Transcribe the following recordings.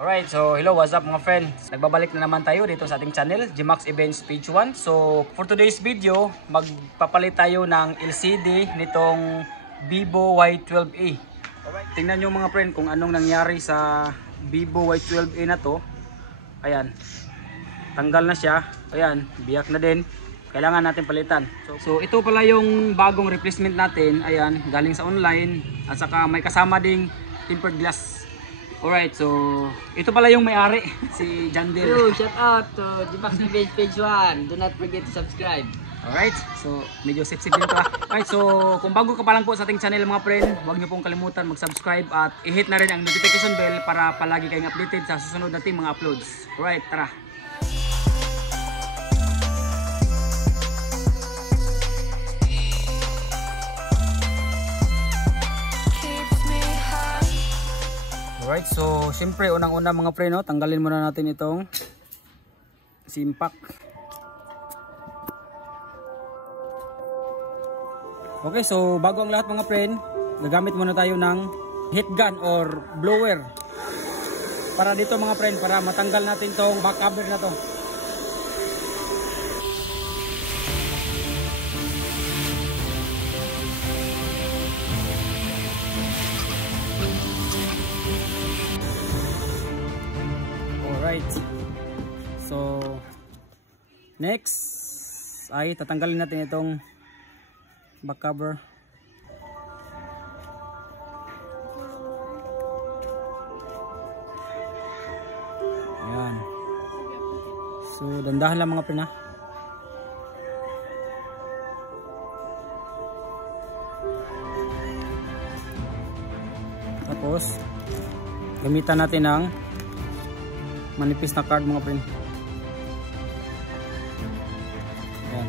Alright, so hello, what's up mga friends? Nagbabalik na naman tayo dito sa ating channel, GMAX Events Page 1. So for today's video, magpapalit tayo ng LCD nitong Vivo Y12A. Alright, tingnan nyo mga friend kung anong nangyari sa Vivo Y12A na to. Ayan, tanggal na siya. Ayan, biyak na din. Kailangan natin palitan. So ito pala yung bagong replacement natin. Ayan, galing sa online. At saka may kasama ding tempered glass. Alright, so ito pala yung may-ari, si John Deere. Yo, shout out to GMAX Events Page 1. Do not forget to subscribe. Alright, so medyo sip-sip din ito ha. Alright, so kung bago ka pa lang po sa ating channel mga friend, huwag niyo pong kalimutan mag-subscribe at i-hit na rin ang notification bell para palagi kayong updated sa susunod nating mga uploads. Alright, tara! Alright, so siyempre unang-una mga pre, no, tanggalin muna natin itong simpak. Okay, so bago ang lahat mga friend, gagamit muna tayo ng heat gun or blower. Para dito mga friend, para matanggal natin itong back cover na to. Alright, so next ay tatanggalin natin itong back cover. Ayan, so dandahan lang mga pina. Tapos gamitan natin ng manipis na card mga friend. Ayan.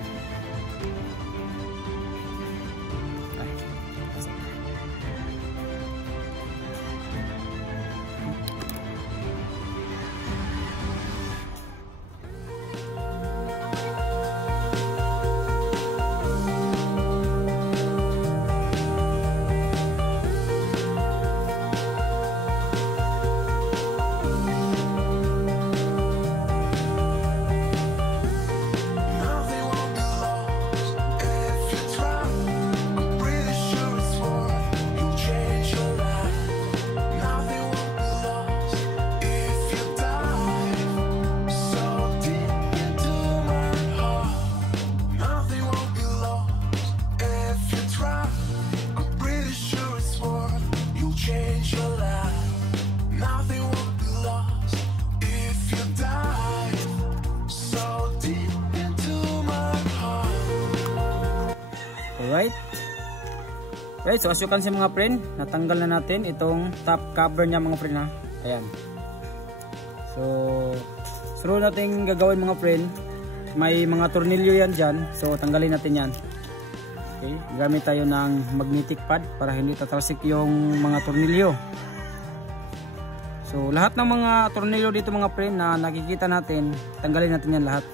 Alright, so as you can see mga friend, natanggal na natin itong top cover niya mga friend ha. Ayan. So sunod natin gagawin mga friend, may mga tornilyo yan dyan. So tanggalin natin yan. Okay, gamit tayo ng magnetic pad para hindi tatalsik yung mga tornilyo. So lahat ng mga tornilyo dito mga friend na nakikita natin, tanggalin natin yan lahat.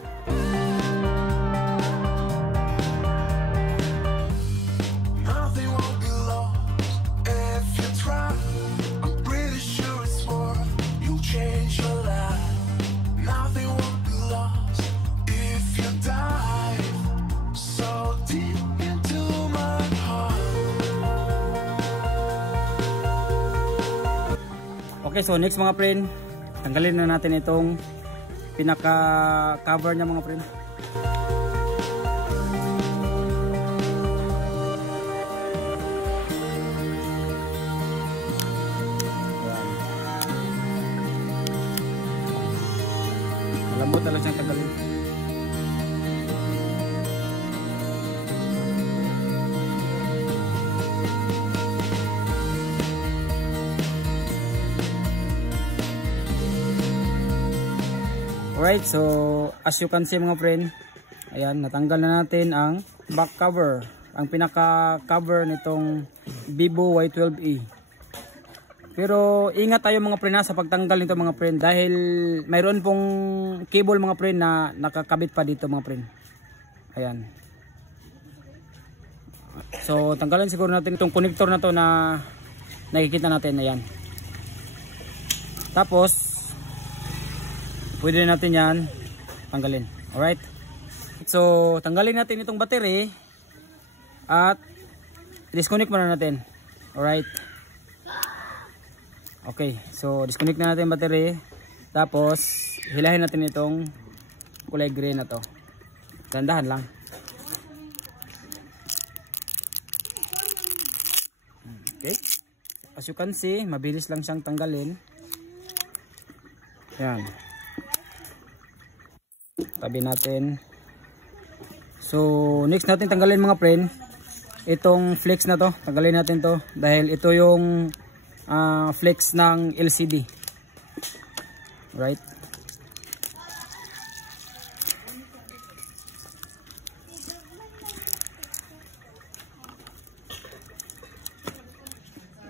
Okay, so next mga friend, tanggalin na natin itong pinaka cover niya mga friend. Malambot na lang siyang tanggalin. Alright, so as you can see mga friend, ayan, natanggal na natin ang back cover, ang pinaka cover nitong Vivo Y12A. Pero ingat tayo mga friend sa pagtanggal nito mga friend, dahil mayroon pong cable mga friend na nakakabit pa dito mga friend. Ayan. So tanggalin siguro natin itong connector na to na nakikita natin. Ayan. Tapos pwede natin yan tanggalin. Alright. So, tanggalin natin itong battery at disconnect muna natin. Alright. Okay, so disconnect na natin yung battery. Tapos, hilahin natin itong kulay green na to. Dandahan lang. Okay. As you can see, mabilis lang siyang tanggalin. Yan. Tabi natin. So, next natin tanggalin mga friend, itong flex na to. Tanggalin natin to dahil ito yung flex ng LCD. Right?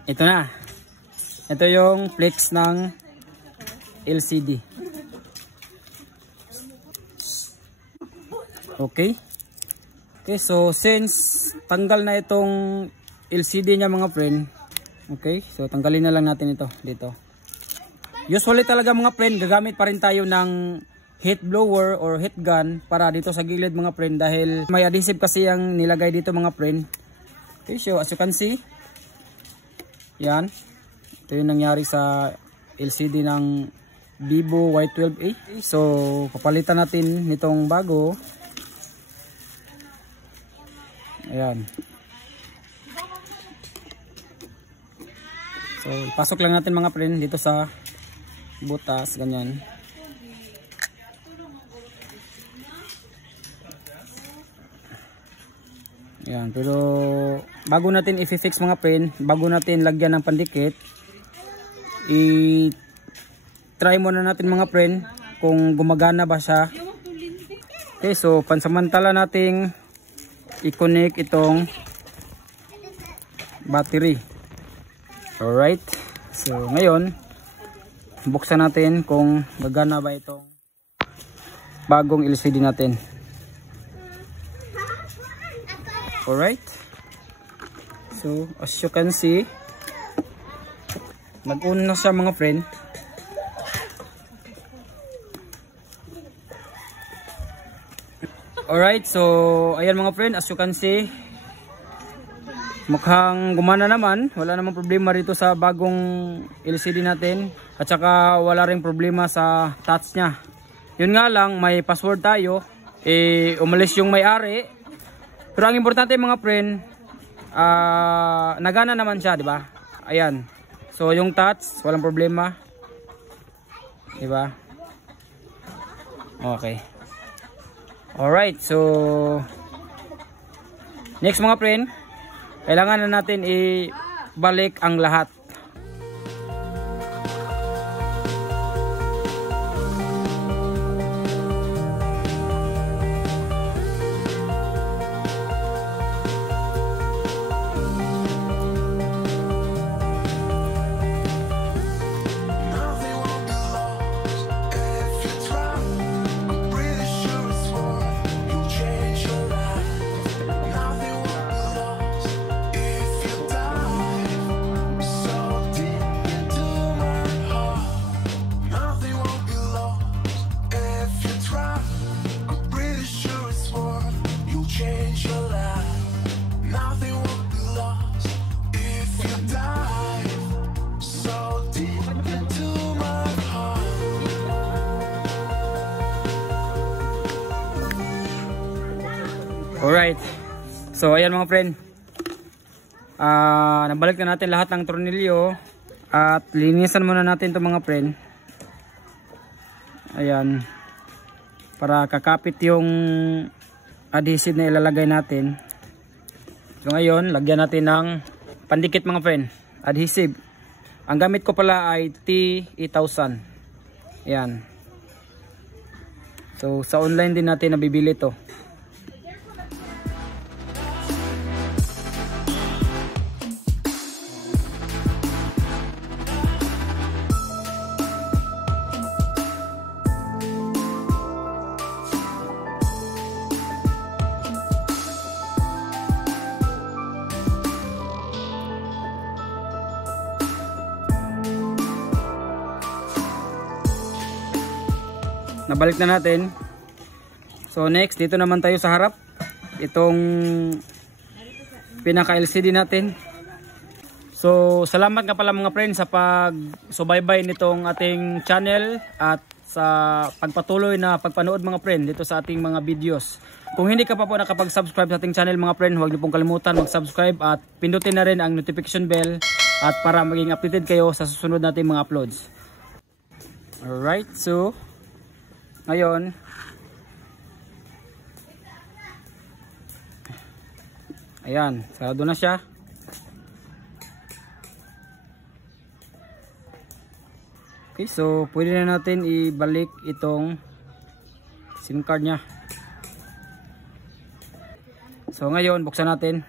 Ito na. Ito yung flex ng LCD. Okay. Okay, so since tanggal na itong LCD niya mga friend. Okay, so tanggalin na lang natin ito dito. Usually talaga mga friend, gagamit pa rin tayo ng heat blower or heat gun para dito sa gilid mga friend dahil may adhesive kasi yung nilagay dito mga friend. Okay, so as you can see, yan. Ito yung nangyari sa LCD ng Vivo Y12A. So, papalitan natin nitong bago. Ayan. So, pasok lang natin mga friend dito sa butas. Ganyan. Ayan, pero bago natin i-fix mga friend, bago natin lagyan ng pandikit, i-try muna natin mga friend kung gumagana ba siya. Okay, so pansamantala nating i-connect itong battery. Alright, so ngayon buksan natin kung gagana ba itong bagong LCD natin. Alright, so as you can see, nag-on na siya mga friend. Alright, so ayan mga friend, as you can see, mukhang gumana naman. Wala namang problema rito sa bagong LCD natin. At saka wala ring problema sa touch nya. Yun nga lang, may password tayo. Umalis yung may-ari. Pero ang importante mga friend, nagana naman siya, di ba? Ayan. So yung touch, walang problema. Di ba? Okay. Alright, so next mga friend, kailangan na natin ibalik ang lahat. Alright, so ayan mga friend, nabalik na natin lahat ng tornilyo at linisan muna natin ito mga friend. Ayan, para kakapit yung adhesive na ilalagay natin. So ngayon, lagyan natin ng pandikit mga friend, adhesive. Ang gamit ko pala ay T8000. Ayan. So sa online din natin nabibili ito. nabalik na natin. So next, dito naman tayo sa harap. Itong pinaka LCD natin. So salamat nga pala mga friends sa pagsubaybay nitong ating channel at sa pagpatuloy na pagpanood mga friend dito sa ating mga videos. Kung hindi ka pa po nakapag-subscribe sa ating channel mga friend, huwag niyo pong kalimutan mag-subscribe at pindutin na rin ang notification bell at para maging updated kayo sa susunod nating mga uploads. Alright, so ngayon ayan, sarado na siya. Okay, so pwede na natin ibalik itong SIM card nya. So ngayon, buksan natin.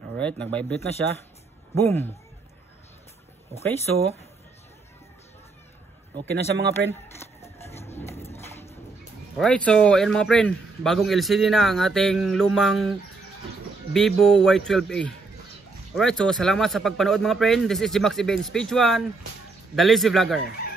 Alright, nag-vibrate na siya. Boom! Okay, so okay na siya mga friend. Alright, so ayan mga friend, bagong LCD na ang ating lumang Vivo Y12A. Alright, so salamat sa pagpanood mga friend. This is Jimax Events Page 1, The Lazy Vlogger.